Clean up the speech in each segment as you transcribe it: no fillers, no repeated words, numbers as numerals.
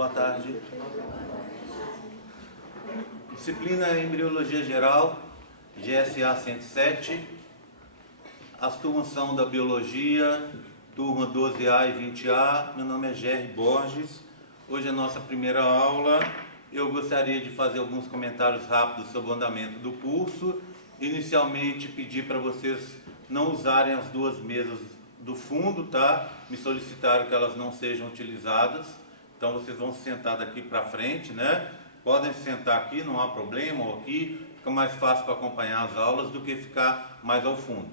boa tarde. Disciplina Embriologia Geral, GSA 107. As turmas são da Biologia, turma 12A e 20A. Meu nome é Gerry Borges. Hoje é a nossa primeira aula. Eu gostaria de fazer alguns comentários rápidos sobre o andamento do curso. Inicialmente, pedir para vocês não usarem as duas mesas do fundo, tá? Me solicitaram que elas não sejam utilizadas. Então, vocês vão se sentar daqui para frente, né? Podem se sentar aqui, não há problema, ou aqui. Fica mais fácil para acompanhar as aulas do que ficar mais ao fundo.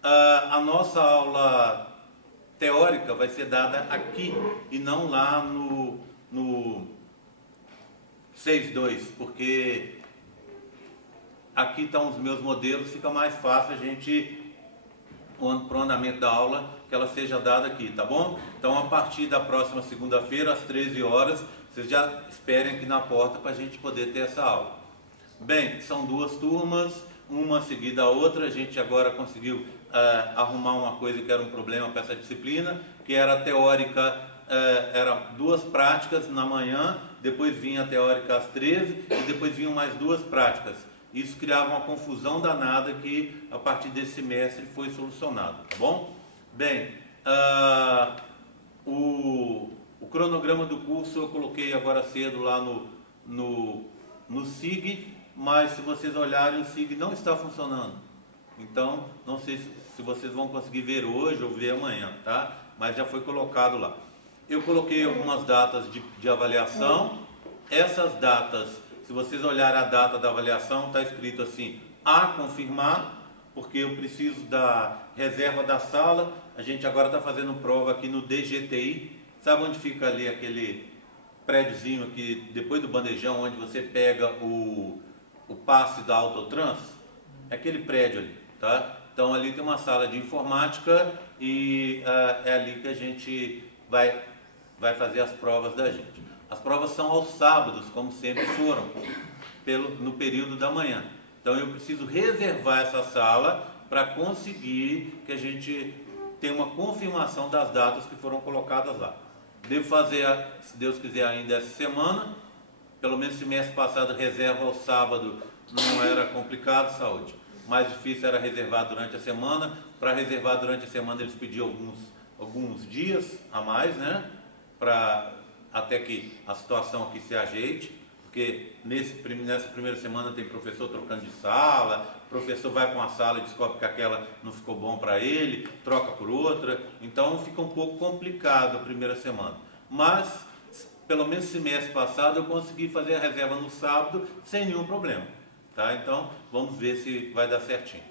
A nossa aula teórica vai ser dada aqui e não lá no 6.2, porque aqui estão os meus modelos, fica mais fácil a gente, para o andamento da aula, que ela seja dada aqui, tá bom? Então, a partir da próxima segunda-feira, às 13 horas, vocês já esperem aqui na porta para a gente poder ter essa aula. Bem, são duas turmas, uma seguida a outra. A gente agora conseguiu arrumar uma coisa que era um problema para essa disciplina, que era a teórica, eram duas práticas na manhã, depois vinha a teórica às 13 e depois vinham mais duas práticas. Isso criava uma confusão danada que a partir desse semestre foi solucionado, tá bom? Bem, o cronograma do curso eu coloquei agora cedo lá no SIG, mas se vocês olharem, o SIG não está funcionando. Então, não sei se vocês vão conseguir ver hoje ou ver amanhã, tá? Mas já foi colocado lá. Eu coloquei algumas datas de avaliação. Essas datas, se vocês olharem a data da avaliação, está escrito assim, a confirmar, porque eu preciso da reserva da sala. A gente agora está fazendo prova aqui no DGTI. Sabe onde fica ali aquele prédiozinho aqui, depois do bandejão, onde você pega o passe da Autotrans? É aquele prédio ali, tá? Então ali tem uma sala de informática e é ali que a gente vai fazer as provas da gente. As provas são aos sábados, como sempre foram, no período da manhã. Então eu preciso reservar essa sala para conseguir que a gente tenha uma confirmação das datas que foram colocadas lá. Devo fazer, se Deus quiser, ainda essa semana. Pelo menos semestre passado, reserva ao sábado não era complicado, saúde. Mais difícil era reservar durante a semana. Para reservar durante a semana, eles pediam alguns dias a mais, né? Até que a situação aqui se ajeite. Porque nessa primeira semana tem professor trocando de sala, professor vai para uma sala e descobre que aquela não ficou bom para ele, troca por outra. Então fica um pouco complicado a primeira semana. Mas, pelo menos semestre passado, eu consegui fazer a reserva no sábado sem nenhum problema. Tá? Então, vamos ver se vai dar certinho.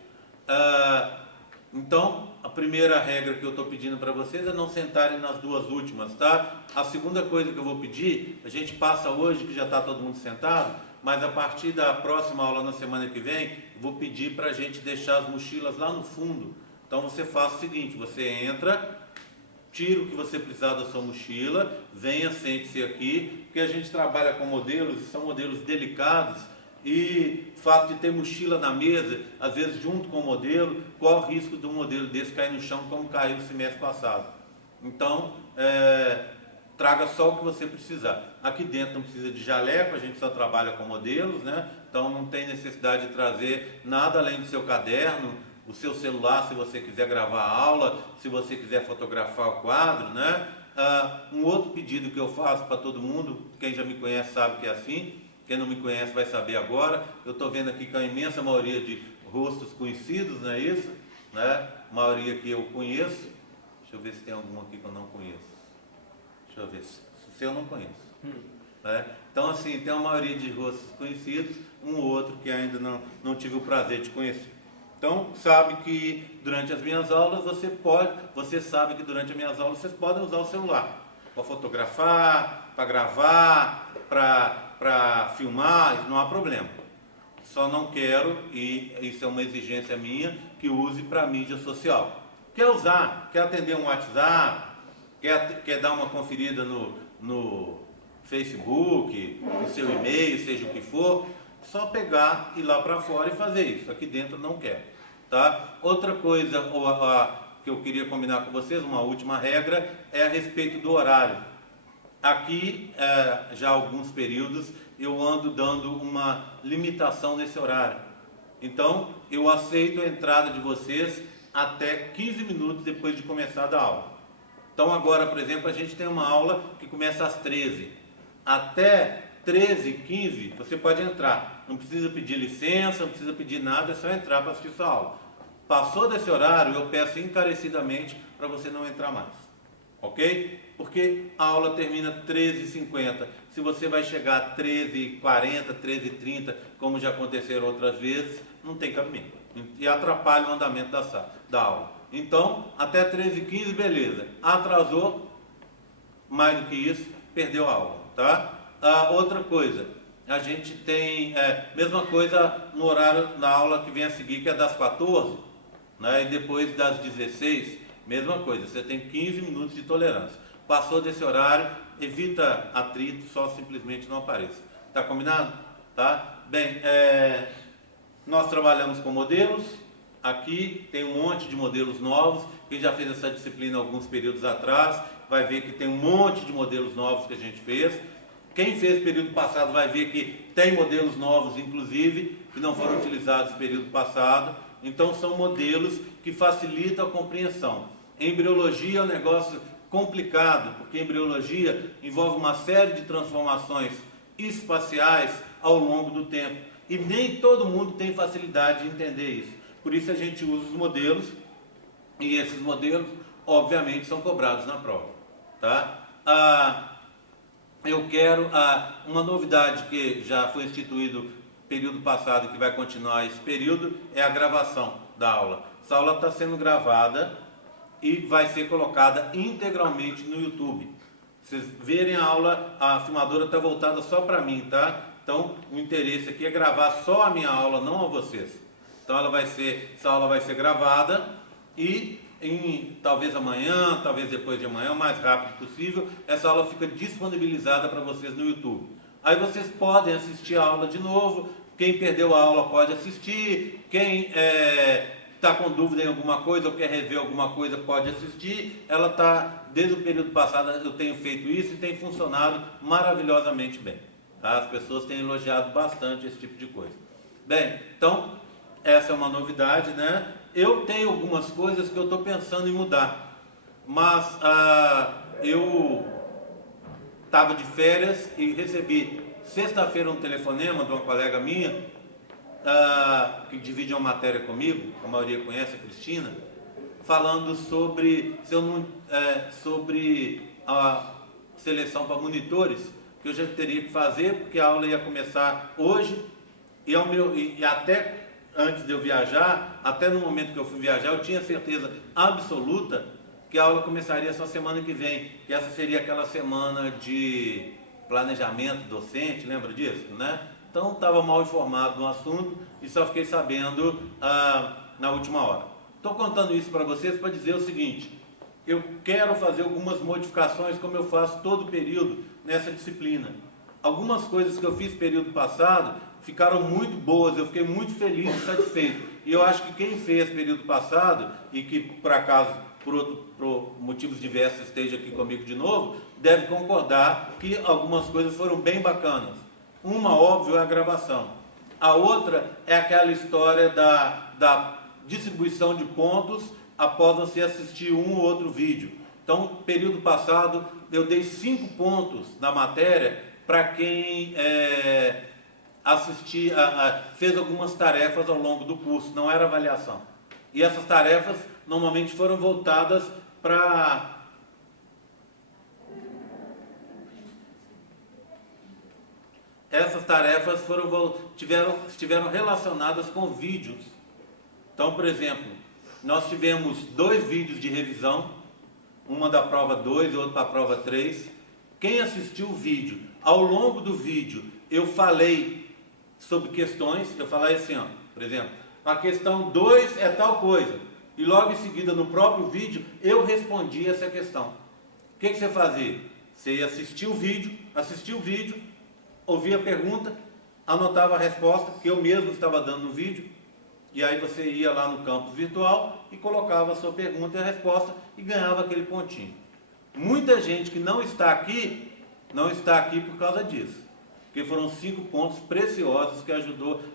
Então, a primeira regra que eu estou pedindo para vocês é não sentarem nas duas últimas, tá? A segunda coisa que eu vou pedir, a gente passa hoje, que já está todo mundo sentado, mas a partir da próxima aula, na semana que vem, eu vou pedir para a gente deixar as mochilas lá no fundo. Então, você faz o seguinte, você entra, tira o que você precisar da sua mochila, venha, sente-se aqui, porque a gente trabalha com modelos, e são modelos delicados, e o fato de ter mochila na mesa, às vezes junto com o modelo, corre o risco de um modelo desse cair no chão, como caiu no semestre passado. Então, traga só o que você precisar. Aqui dentro não precisa de jaleco, a gente só trabalha com modelos, né? Então não tem necessidade de trazer nada além do seu caderno, o seu celular, se você quiser gravar a aula, se você quiser fotografar o quadro, né? Um outro pedido que eu faço para todo mundo, quem já me conhece sabe que é assim, quem não me conhece vai saber agora. Eu estou vendo aqui que a imensa maioria de rostos conhecidos, não é isso? Né? A maioria que eu conheço. Deixa eu ver se tem algum aqui que eu não conheço. Deixa eu ver se eu não conheço. Né? Então, assim, tem uma maioria de rostos conhecidos, um ou outro que ainda não tive o prazer de conhecer. Então, sabe que durante as minhas aulas você sabe que durante as minhas aulas vocês podem usar o celular para fotografar, para gravar, para filmar, não há problema. Só não quero, e isso é uma exigência minha, que use para mídia social. Quer usar, quer atender um WhatsApp, quer dar uma conferida no Facebook, no seu e-mail, seja o que for, só pegar, ir lá para fora e fazer isso. Aqui dentro não quer. Tá? Outra coisa que eu queria combinar com vocês, uma última regra, é a respeito do horário. Aqui, já há alguns períodos, eu ando dando uma limitação nesse horário. Então, eu aceito a entrada de vocês até 15 minutos depois de começar a dar aula. Então, agora, por exemplo, a gente tem uma aula que começa às 13. Até 13h15, você pode entrar. Não precisa pedir licença, não precisa pedir nada, é só entrar para assistir sua aula. Passou desse horário, eu peço encarecidamente para você não entrar mais. Ok? Porque a aula termina 13h50. Se você vai chegar 13h40, 13h30, como já aconteceram outras vezes, não tem cabimento. E atrapalha o andamento da aula. Então, até 13h15, beleza. Atrasou, mais do que isso, perdeu a aula. Tá? Outra coisa, a gente tem, mesma coisa no horário da aula que vem a seguir, que é das 14, né? E depois das 16, mesma coisa, você tem 15 minutos de tolerância. Passou desse horário, evita atrito, só simplesmente não apareça. Tá combinado? Tá? Bem, nós trabalhamos com modelos. Aqui tem um monte de modelos novos. Quem já fez essa disciplina alguns períodos atrás, vai ver que tem um monte de modelos novos que a gente fez. Quem fez período passado vai ver que tem modelos novos, inclusive, que não foram utilizados no período passado. Então, são modelos que facilitam a compreensão. Embriologia é um negócio complicado, porque embriologia envolve uma série de transformações espaciais ao longo do tempo. E nem todo mundo tem facilidade de entender isso. Por isso a gente usa os modelos, e esses modelos, obviamente, são cobrados na prova. Tá? Eu quero uma novidade que já foi instituído período passado e que vai continuar esse período, é a gravação da aula. Essa aula está sendo gravada e vai ser colocada integralmente no YouTube. Vocês verem a aula, a filmadora está voltada só para mim, tá? Então, o interesse aqui é gravar só a minha aula, não a vocês. Então, essa aula vai ser gravada e talvez amanhã, talvez depois de amanhã, o mais rápido possível, essa aula fica disponibilizada para vocês no YouTube. Aí vocês podem assistir a aula de novo, quem perdeu a aula pode assistir, quem está com dúvida em alguma coisa ou quer rever alguma coisa pode assistir. Ela está, desde o período passado eu tenho feito isso e tem funcionado maravilhosamente bem. Tá? As pessoas têm elogiado bastante esse tipo de coisa. Bem, então, essa é uma novidade, né? Eu tenho algumas coisas que eu estou pensando em mudar, mas eu estava de férias e recebi sexta-feira um telefonema de uma colega minha, que divide uma matéria comigo, a maioria conhece, a Cristina, falando sobre a seleção para monitores, que eu já teria que fazer, porque a aula ia começar hoje, e até antes de eu viajar, até no momento que eu fui viajar, eu tinha certeza absoluta que a aula começaria só semana que vem, que essa seria aquela semana de planejamento docente, lembra disso, né? Então, estava mal informado no assunto e só fiquei sabendo na última hora. Estou contando isso para vocês para dizer o seguinte: eu quero fazer algumas modificações, como eu faço todo período nessa disciplina. Algumas coisas que eu fiz período passado ficaram muito boas, eu fiquei muito feliz e satisfeito. E eu acho que quem fez período passado, e que por acaso, por motivos diversos, esteja aqui comigo de novo, deve concordar que algumas coisas foram bem bacanas. Uma, óbvio, é a gravação. A outra é aquela história da distribuição de pontos após você assistir um ou outro vídeo. Então, período passado, eu dei 5 pontos na matéria para quem fez algumas tarefas ao longo do curso, não era avaliação. E essas tarefas normalmente foram voltadas para... Essas tarefas estiveram relacionadas com vídeos. Então, por exemplo, nós tivemos 2 vídeos de revisão, uma da prova 2 e outra da prova 3. Quem assistiu o vídeo, ao longo do vídeo, eu falei sobre questões, eu falei assim, ó, por exemplo, a questão 2 é tal coisa, e logo em seguida, no próprio vídeo, eu respondi essa questão. O que você fazia? Você ia assistir o vídeo, ouvia a pergunta, anotava a resposta, que eu mesmo estava dando no vídeo, e aí você ia lá no campus virtual e colocava a sua pergunta e a resposta e ganhava aquele pontinho. Muita gente que não está aqui não está aqui por causa disso. Porque foram 5 pontos preciosos que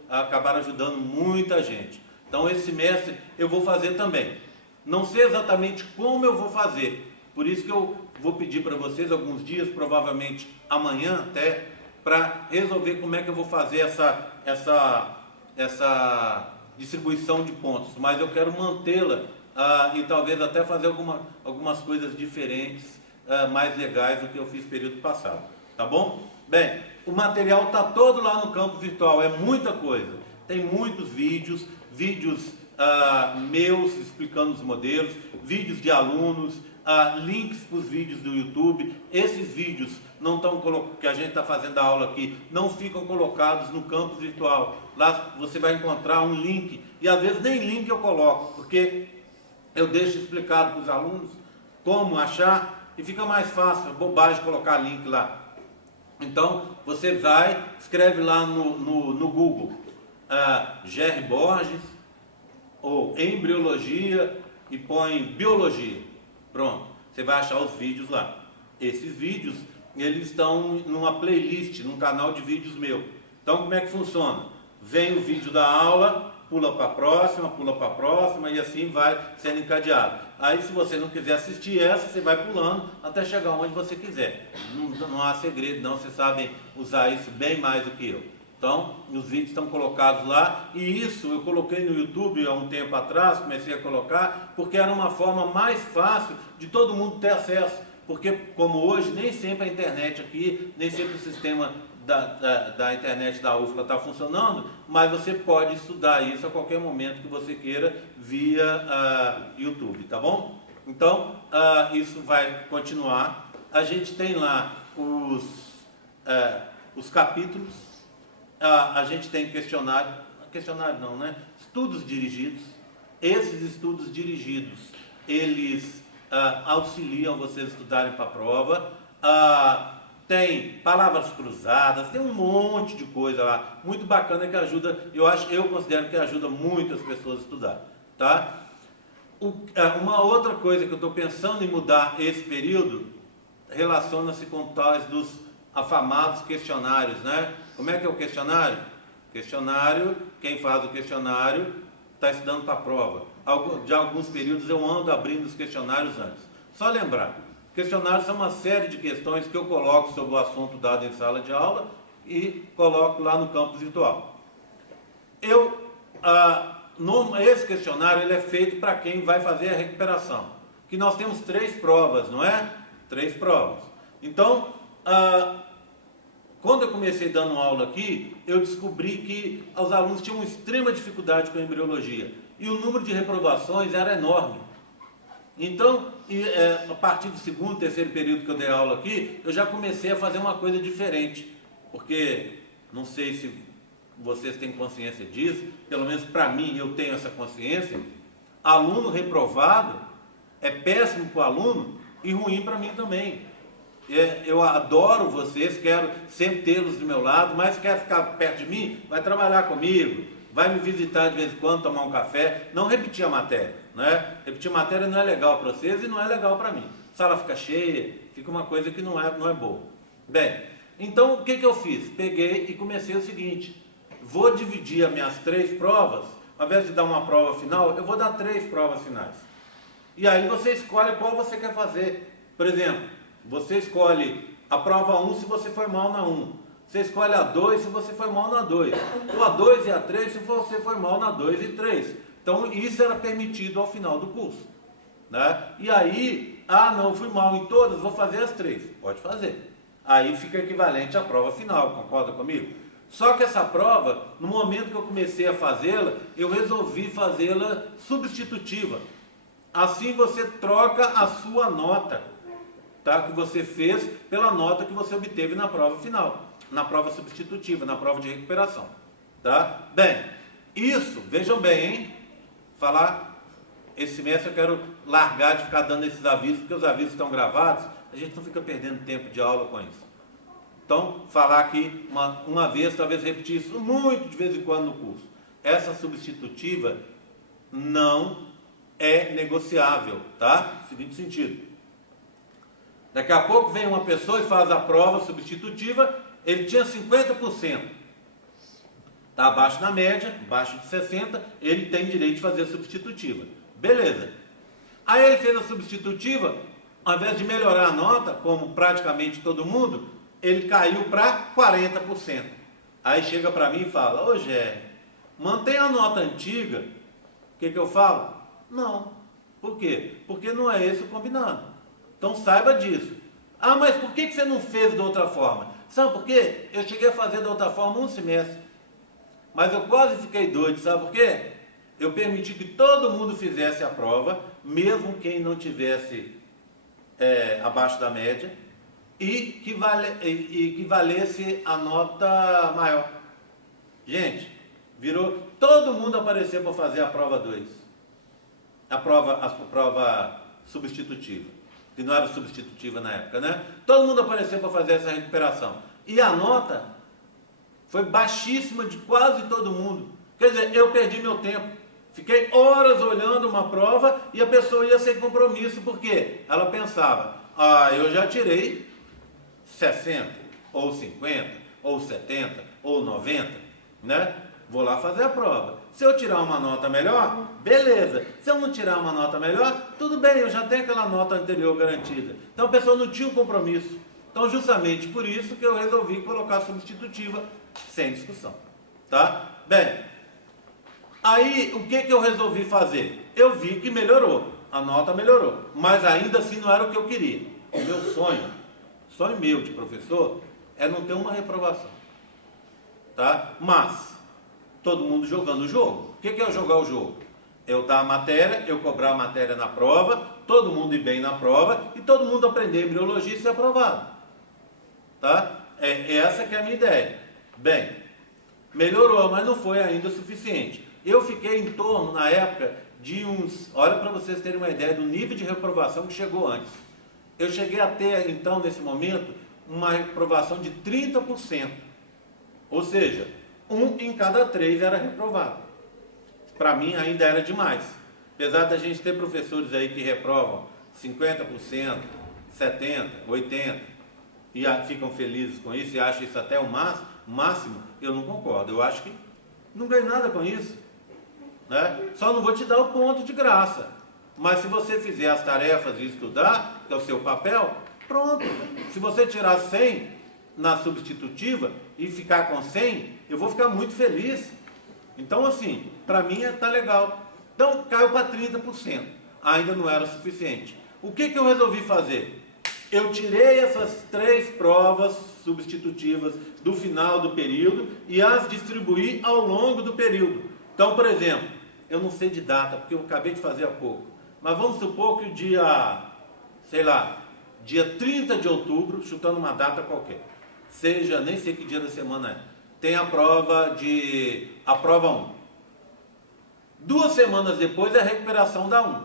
acabaram ajudando muita gente. Então esse semestre eu vou fazer também. Não sei exatamente como eu vou fazer. Por isso que eu vou pedir para vocês alguns dias, provavelmente amanhã até, para resolver como é que eu vou fazer essa distribuição de pontos. Mas eu quero mantê-la e talvez até fazer algumas coisas diferentes, mais legais do que eu fiz período passado. Tá bom? Bem, o material está todo lá no campo virtual, é muita coisa. Tem muitos vídeos meus explicando os modelos, vídeos de alunos, links para os vídeos do YouTube. Esses vídeos não estão que a gente está fazendo a aula aqui, não ficam colocados no campo virtual. Lá você vai encontrar um link, e às vezes nem link eu coloco, porque eu deixo explicado para os alunos como achar, e fica mais fácil, é bobagem colocar link lá. Então, você vai, escreve lá no Google, G.R. Borges, ou embriologia, e põe biologia. Pronto, você vai achar os vídeos lá. Esses vídeos, eles estão numa playlist, num canal de vídeos meu. Então, como é que funciona? Vem o vídeo da aula, pula para a próxima, e assim vai sendo encadeado. Aí, se você não quiser assistir essa, você vai pulando até chegar onde você quiser. Não há segredo, não. Vocês sabem usar isso bem mais do que eu. Então, os vídeos estão colocados lá, e isso eu coloquei no YouTube há um tempo atrás, comecei a colocar, porque era uma forma mais fácil de todo mundo ter acesso. Porque, como hoje, nem sempre a internet aqui, nem sempre o sistema da internet da UFLA está funcionando, mas você pode estudar isso a qualquer momento que você queira via YouTube, tá bom? Então, isso vai continuar. A gente tem lá os capítulos, a gente tem questionário não, né? Estudos dirigidos. Esses estudos dirigidos, eles auxiliam vocês a estudarem para a prova. Tem palavras cruzadas, tem um monte de coisa lá, muito bacana, que ajuda, eu considero que ajuda muito as pessoas a estudar, tá? Uma outra coisa que eu estou pensando em mudar esse período, relaciona-se com tais dos afamados questionários, né? Como é que é o questionário? Questionário, quem faz o questionário está estudando para a prova. De alguns períodos eu ando abrindo os questionários antes. Só lembrar, questionários são uma série de questões que eu coloco sobre o assunto dado em sala de aula e coloco lá no campo virtual. Esse questionário ele é feito para quem vai fazer a recuperação. Que nós temos 3 provas, não é? 3 provas. Então, quando eu comecei dando aula aqui, eu descobri que os alunos tinham extrema dificuldade com a embriologia. E o número de reprovações era enorme. Então, a partir do segundo, terceiro período que eu dei aula aqui, eu já comecei a fazer uma coisa diferente. Porque, não sei se vocês têm consciência disso, pelo menos para mim eu tenho essa consciência, aluno reprovado é péssimo para o aluno e ruim para mim também. Eu adoro vocês, quero sempre tê-los do meu lado, mas quer ficar perto de mim, vai trabalhar comigo, vai me visitar de vez em quando, tomar um café, não repetir a matéria, né? Repetir a matéria não é legal para vocês e não é legal para mim. A sala fica cheia, fica uma coisa que não é boa. Bem, então o que eu fiz? Peguei e comecei o seguinte, vou dividir as minhas 3 provas, ao invés de dar uma prova final, eu vou dar 3 provas finais. E aí você escolhe qual você quer fazer. Por exemplo, você escolhe a prova 1 se você foi mal na 1. Você escolhe a 2 se você foi mal na 2. Ou a 2 e a 3 se você foi mal na 2 e 3. Então isso era permitido ao final do curso, né? E aí, não, fui mal em todas, vou fazer as 3. Pode fazer. Aí fica equivalente à prova final, concorda comigo? Só que essa prova, no momento que eu comecei a fazê-la, eu resolvi fazê-la substitutiva. Assim você troca a sua nota, tá, que você fez pela nota que você obteve na prova final, na prova substitutiva, na prova de recuperação, tá? Bem, isso, vejam bem, hein? Esse semestre eu quero largar de ficar dando esses avisos, porque os avisos estão gravados, a gente não fica perdendo tempo de aula com isso. Então, falar aqui uma vez, talvez repetir isso muito de vez em quando no curso. Essa substitutiva não é negociável, tá? Seguinte sentido. Daqui a pouco vem uma pessoa e faz a prova substitutiva, ele tinha 50%. Está abaixo da média, abaixo de 60%, ele tem direito de fazer a substitutiva. Beleza. Aí ele fez a substitutiva, ao invés de melhorar a nota, como praticamente todo mundo, ele caiu para 40%. Aí chega para mim e fala, ô Gé, mantém a nota antiga. O que eu falo? Não. Por quê? Porque não é esse o combinado. Então saiba disso. Ah, mas por que você não fez de outra forma? Sabe por quê? Eu cheguei a fazer de outra forma um semestre. Mas eu quase fiquei doido, sabe por quê? Eu permiti que todo mundo fizesse a prova, mesmo quem não tivesse abaixo da média, e que valesse a nota maior. Gente, virou, todo mundo apareceu para fazer a prova 2. A prova substitutiva, que não era substitutiva na época, né? Todo mundo apareceu para fazer essa recuperação. E a nota foi baixíssima de quase todo mundo. Quer dizer, eu perdi meu tempo. Fiquei horas olhando uma prova e a pessoa ia sem compromisso, porque ela pensava, eu já tirei 60, ou 50, ou 70, ou 90, né? Vou lá fazer a prova. Se eu tirar uma nota melhor, beleza. Se eu não tirar uma nota melhor, tudo bem, eu já tenho aquela nota anterior garantida. Então a pessoa não tinha um compromisso. Então justamente por isso que eu resolvi colocar a substitutiva sem discussão. Tá? Bem, aí o que eu resolvi fazer? Eu vi que melhorou, a nota melhorou, mas ainda assim não era o que eu queria. O meu sonho meu de professor, é não ter uma reprovação. Tá? Mas todo mundo jogando o jogo. O que é jogar o jogo? Eu dar a matéria, eu cobrar a matéria na prova, todo mundo ir bem na prova e todo mundo aprender embriologia e ser aprovado. Tá? Essa que é a minha ideia. Bem, melhorou, mas não foi ainda o suficiente. Eu fiquei em torno, na época, de uns... Olha para vocês terem uma ideia do nível de reprovação que chegou antes. Eu cheguei a ter, então, nesse momento, uma reprovação de 30%. Ou seja, 1 em cada 3 era reprovado. Para mim ainda era demais. Apesar da gente ter professores aí que reprovam 50%, 70%, 80% e ficam felizes com isso e acham isso até o máximo, eu não concordo. Eu acho que não ganho nada com isso. Né? Só não vou te dar o ponto de graça. Mas se você fizer as tarefas e estudar, que é o seu papel, pronto. Se você tirar 100 na substitutiva e ficar com 100, eu vou ficar muito feliz. Então, assim, para mim está legal. Então, caiu para 30%. Ainda não era o suficiente. O que eu resolvi fazer? Eu tirei essas 3 provas substitutivas do final do período e as distribuí ao longo do período. Então, por exemplo, eu não sei de data, porque eu acabei de fazer há pouco, mas vamos supor que o dia, sei lá, dia 30 de outubro, chutando uma data qualquer, seja, nem sei que dia da semana é, tem a prova 1. 2 semanas depois é a recuperação da 1.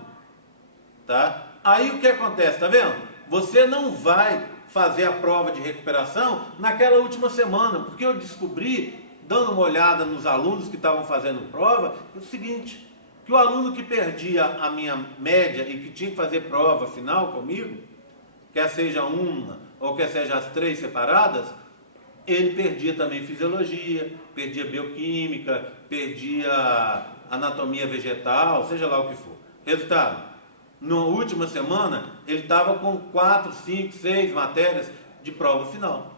Tá? Aí o que acontece, tá vendo? Você não vai fazer a prova de recuperação naquela última semana, porque eu descobri, dando uma olhada nos alunos que estavam fazendo prova, o seguinte, que o aluno que perdia a minha média e que tinha que fazer prova final comigo, quer seja uma ou quer seja as 3 separadas, ele perdia também fisiologia, perdia bioquímica, perdia anatomia vegetal, seja lá o que for. Resultado, na última semana, ele estava com 4, 5, 6 matérias de prova final.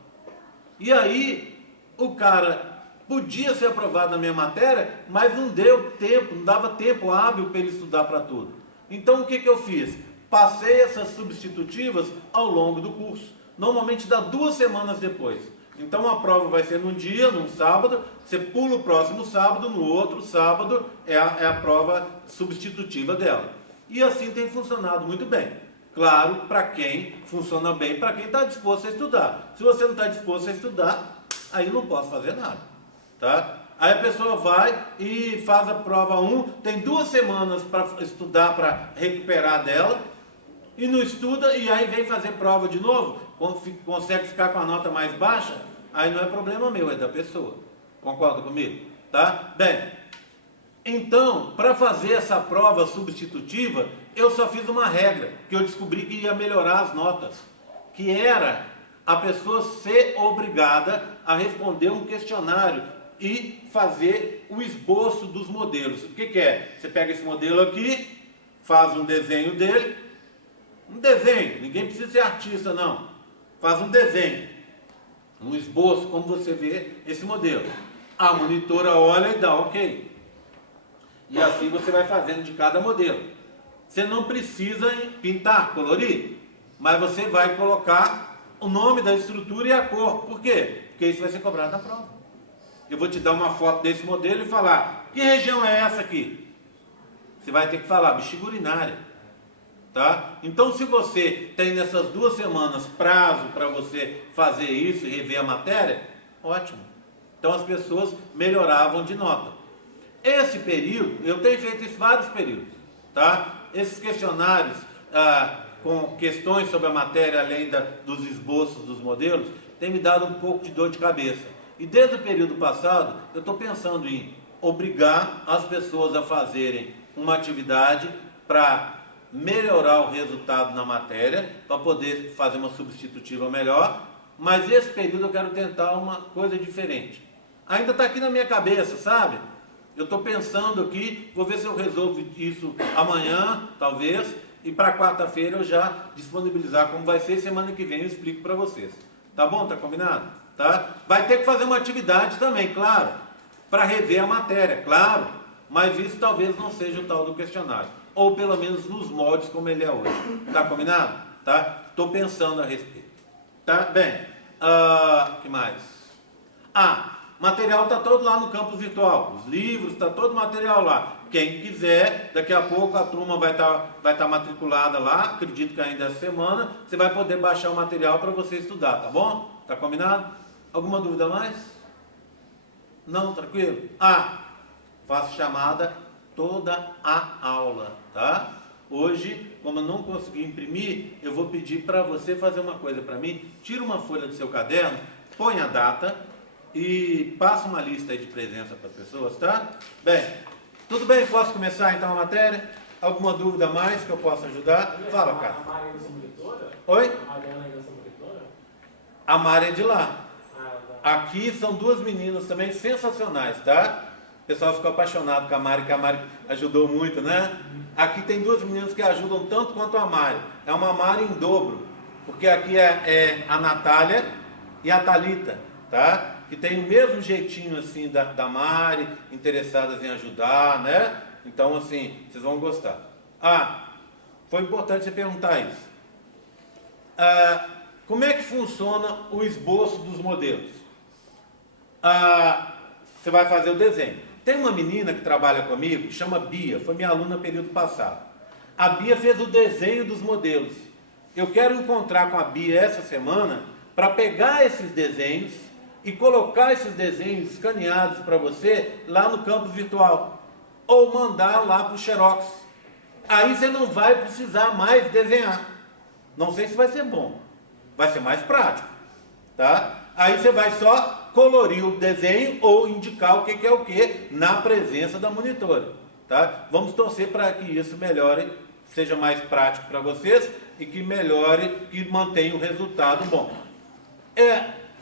E aí, o cara podia ser aprovado na minha matéria, mas não deu tempo, não dava tempo hábil para ele estudar para tudo. Então, o que eu fiz? Passei essas substitutivas ao longo do curso. Normalmente dá 2 semanas depois. Então a prova vai ser num dia, num sábado, você pula o próximo sábado, no outro sábado é a prova substitutiva dela. E assim tem funcionado muito bem. Claro, para quem funciona bem, para quem está disposto a estudar. Se você não está disposto a estudar, aí não posso fazer nada. Tá? Aí a pessoa vai e faz a prova 1, tem 2 semanas para estudar, para recuperar dela, e não estuda, e aí vem fazer prova de novo, consegue ficar com a nota mais baixa, aí não é problema meu, é da pessoa. Concorda comigo? Tá? Bem, então, para fazer essa prova substitutiva, eu só fiz uma regra, que eu descobri que ia melhorar as notas. que era a pessoa ser obrigada a responder um questionário e fazer o esboço dos modelos. O que que é? Você pega esse modelo aqui, faz um desenho dele, um desenho, ninguém precisa ser artista não, faz um desenho, um esboço, como você vê esse modelo. A monitora olha e dá ok. E assim você vai fazendo de cada modelo. Você não precisa pintar, colorir, mas você vai colocar o nome da estrutura e a cor. Por quê? Porque isso vai ser cobrado na prova. Eu vou te dar uma foto desse modelo e falar, que região é essa aqui? Você vai ter que falar, bexiga urinária. Tá? Então, se você tem nessas 2 semanas prazo para você fazer isso e rever a matéria, ótimo. Então, as pessoas melhoravam de nota. Esse período, eu tenho feito isso vários períodos. Tá? Esses questionários com questões sobre a matéria, além dos esboços dos modelos, tem me dado um pouco de dor de cabeça. E desde o período passado, eu estou pensando em obrigar as pessoas a fazerem uma atividade para melhorar o resultado na matéria, para poder fazer uma substitutiva melhor, mas esse período eu quero tentar uma coisa diferente. Ainda está aqui na minha cabeça, sabe? Eu estou pensando aqui, vou ver se eu resolvo isso amanhã, talvez, e para quarta-feira eu já disponibilizar como vai ser, semana que vem eu explico para vocês. Tá bom? Tá combinado? Tá? Vai ter que fazer uma atividade também, claro, para rever a matéria, claro, mas isso talvez não seja o tal do questionário, ou pelo menos nos moldes como ele é hoje. Tá combinado? Tá? Estou pensando a respeito. Tá? Bem, que mais? Material está todo lá no campus virtual, os livros, está todo o material lá. Quem quiser, daqui a pouco a turma vai tá matriculada lá, acredito que ainda essa semana, você vai poder baixar o material para você estudar, tá bom? Tá combinado? Alguma dúvida mais? Não? Tranquilo? Faço chamada toda a aula, tá? Hoje, como eu não consegui imprimir, eu vou pedir para você fazer uma coisa para mim. Tira uma folha do seu caderno, põe a data e passa uma lista aí de presença para as pessoas, tá? Bem, tudo bem? Posso começar então a matéria? Alguma dúvida mais que eu possa ajudar? Fala, cara. A Mari é nossa monitora? Oi? A Mariana é nossa monitora? A Mari é de lá. Aqui são 2 meninas também sensacionais, tá? O pessoal ficou apaixonado com a Mari, que a Mari ajudou muito, né? Aqui tem 2 meninas que ajudam tanto quanto a Mari. É uma Mari em dobro, porque aqui é a Natália e a Thalita, tá? Que tem o mesmo jeitinho assim da Mari, interessadas em ajudar, né? Então, assim, vocês vão gostar. Foi importante você perguntar isso. Como é que funciona o esboço dos modelos? Você vai fazer o desenho. Tem uma menina que trabalha comigo, chama Bia, foi minha aluna no período passado. A Bia fez o desenho dos modelos. Eu quero encontrar com a Bia essa semana para pegar esses desenhos e colocar esses desenhos escaneados para você lá no campus virtual. Ou mandar lá para o Xerox. Aí você não vai precisar mais desenhar. Não sei se vai ser bom. Vai ser mais prático. Tá? Aí você vai só colorir o desenho ou indicar o que é o que na presença da monitora. Tá? Vamos torcer para que isso melhore, seja mais prático para vocês e que melhore, que mantenha o resultado bom.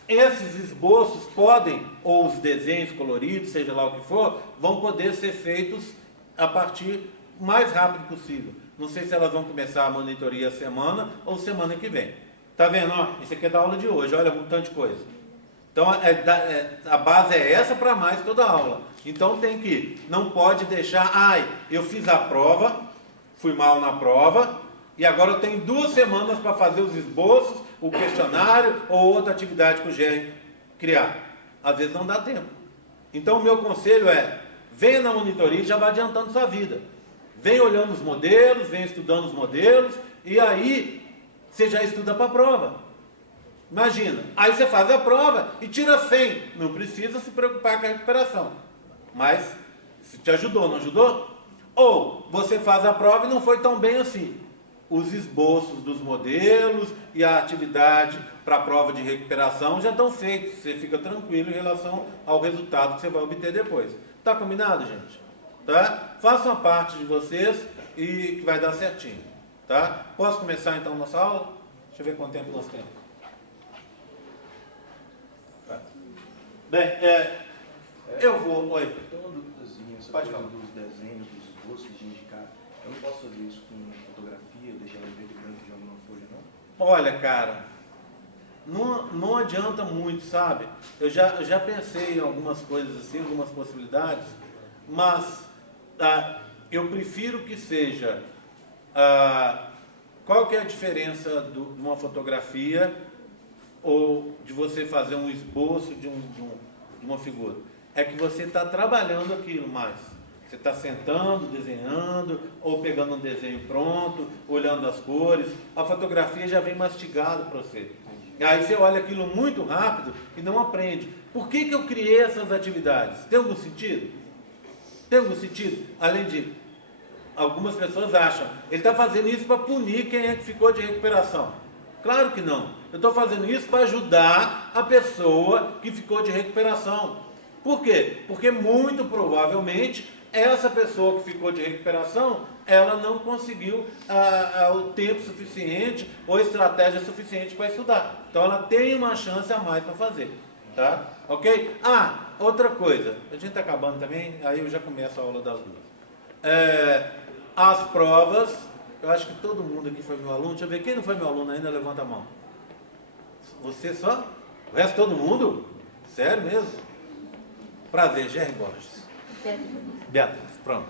Esses esboços podem, ou os desenhos coloridos, seja lá o que for, vão poder ser feitos a partir mais rápido possível. Não sei se elas vão começar a monitoria semana ou semana que vem. Tá vendo? Isso aqui é da aula de hoje, olha, um tanto de coisa. Então, a base é essa para mais toda a aula. Então, não pode deixar, eu fiz a prova, fui mal na prova, e agora eu tenho 2 semanas para fazer os esboços, o questionário ou outra atividade que o GR criar. Às vezes não dá tempo. Então, o meu conselho é, venha na monitoria e já vai adiantando sua vida. Vem olhando os modelos, vem estudando os modelos, e aí você já estuda para a prova. Imagina, aí você faz a prova e tira 100. Não precisa se preocupar com a recuperação. Mas, se te ajudou, não ajudou? Ou você faz a prova e não foi tão bem assim. Os esboços dos modelos e a atividade para a prova de recuperação já estão feitos. Você fica tranquilo em relação ao resultado que você vai obter depois. Tá combinado, gente? Tá? Façam a parte de vocês e que vai dar certinho. Tá? Posso começar então nossa aula? Deixa eu ver quanto tempo nós temos. Bem, eu vou... Oi. Tem uma dúvidazinha, essa Pode coisa falar. dos desenhos, dos esboços de indicar. Eu não posso fazer isso com fotografia, deixar ela verde e branco de alguma folha, não? Olha, cara, não adianta muito, sabe? Eu já pensei em algumas coisas assim, algumas possibilidades, mas eu prefiro que seja... qual que é a diferença de uma fotografia ou de você fazer um esboço de uma figura? É que você está trabalhando aquilo mais. Você está sentando, desenhando, ou pegando um desenho pronto, olhando as cores. A fotografia já vem mastigado para você. E aí você olha aquilo muito rápido e não aprende. Por que eu criei essas atividades? Tem algum sentido? Tem algum sentido? Além de... Algumas pessoas acham, ele está fazendo isso para punir quem é que ficou de recuperação. Claro que não. Eu estou fazendo isso para ajudar a pessoa que ficou de recuperação. Por quê? Porque muito provavelmente essa pessoa que ficou de recuperação, ela não conseguiu o tempo suficiente ou estratégia suficiente para estudar. Então ela tem uma chance a mais para fazer. Tá? Ok? Outra coisa. A gente está acabando também, aí eu já começo a aula das duas. As provas, eu acho que todo mundo aqui foi meu aluno. Deixa eu ver, quem não foi meu aluno ainda, levanta a mão. Você só? O resto todo mundo? Sério mesmo? Prazer, Gerry Borges. Beatriz, pronto.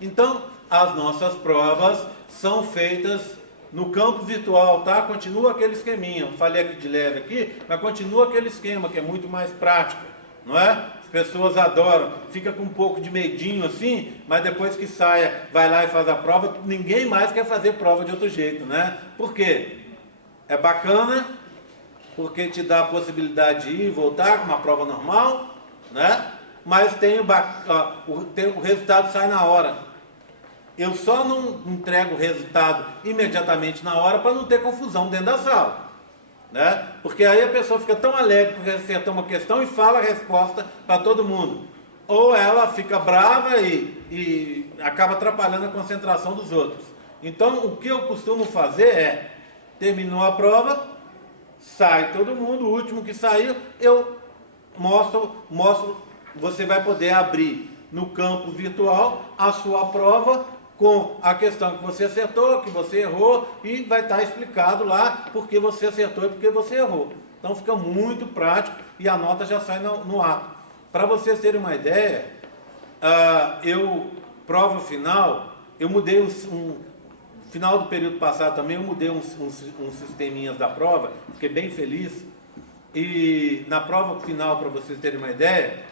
Então, as nossas provas são feitas no campo virtual, tá? Continua aquele esqueminha. Falei aqui de leve aqui, mas continua aquele esquema que é muito mais prático, não é? As pessoas adoram, fica com um pouco de medinho assim, mas depois que saia, vai lá e faz a prova, ninguém mais quer fazer prova de outro jeito, né? Por quê? É bacana, porque te dá a possibilidade de ir e voltar com uma prova normal, né? Mas o resultado sai na hora. Eu só não entrego o resultado imediatamente na hora para não ter confusão dentro da sala. Né? Porque aí a pessoa fica tão alegre porque acertou uma questão e fala a resposta para todo mundo. Ou ela fica brava e acaba atrapalhando a concentração dos outros. Então, o que eu costumo fazer é, terminou a prova, sai todo mundo, o último que saiu, eu mostro, você vai poder abrir no campo virtual a sua prova com a questão que você acertou, que você errou, e vai estar explicado lá porque você acertou e porque você errou. Então fica muito prático e a nota já sai no ato. Para vocês terem uma ideia, prova final, eu mudei final do período passado também, eu mudei uns sisteminhas da prova, fiquei bem feliz. E na prova final, para vocês terem uma ideia,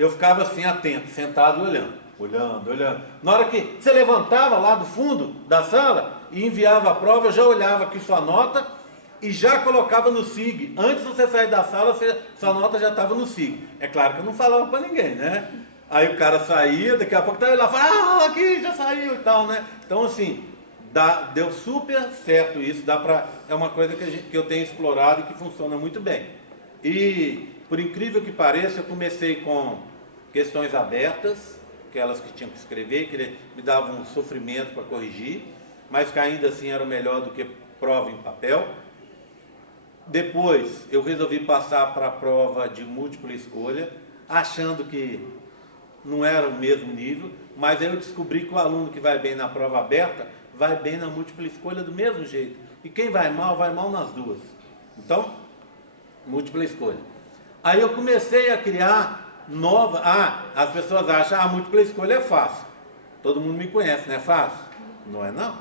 eu ficava assim atento, sentado e olhando. Na hora que você levantava lá do fundo da sala e enviava a prova, eu já olhava aqui sua nota e já colocava no SIG. Antes de você sair da sala, sua nota já estava no SIG. É claro que eu não falava para ninguém, né? Aí o cara saía, daqui a pouco estava lá, falava, aqui já saiu e tal, né? Então assim, deu super certo isso, é uma coisa que eu tenho explorado e que funciona muito bem. E por incrível que pareça, eu comecei com questões abertas, aquelas que tinham que escrever, que me davam um sofrimento para corrigir, mas que ainda assim era melhor do que prova em papel. Depois eu resolvi passar para a prova de múltipla escolha, achando que não era o mesmo nível, mas aí eu descobri que o aluno que vai bem na prova aberta vai bem na múltipla escolha do mesmo jeito. E quem vai mal nas duas. Então, múltipla escolha. Aí eu comecei a criar nova... as pessoas acham a múltipla escolha é fácil. Todo mundo me conhece, não é fácil? Não é não,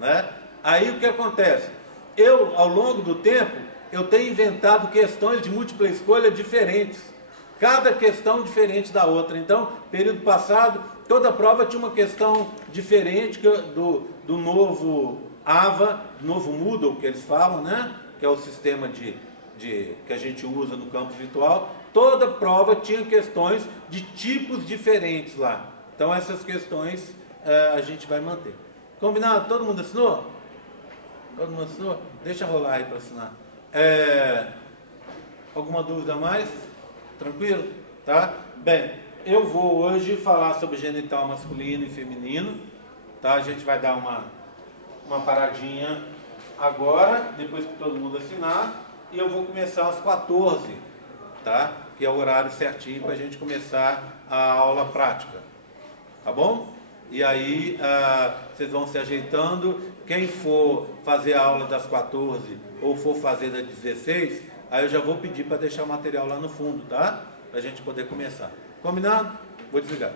né? Aí o que acontece? Eu, ao longo do tempo, eu tenho inventado questões de múltipla escolha diferentes. Cada questão diferente da outra. Então, período passado, toda prova tinha uma questão diferente do novo AVA, novo Moodle, que eles falam, né? Que é o sistema que a gente usa no campo virtual. Toda prova tinha questões de tipos diferentes lá. Então, essas questões a gente vai manter. Combinado? Todo mundo assinou? Todo mundo assinou? Deixa rolar aí para assinar. Alguma dúvida a mais? Tranquilo? Tá? Bem, eu vou hoje falar sobre genital masculino e feminino. Tá? A gente vai dar uma paradinha agora, depois que todo mundo assinar, e eu vou começar às 14, tá? Que é o horário certinho para a gente começar a aula prática, tá bom? E aí vocês vão se ajeitando. Quem for fazer a aula das 14 ou for fazer das 16, aí eu já vou pedir para deixar o material lá no fundo, tá? Para a gente poder começar. Combinado? Vou desligar.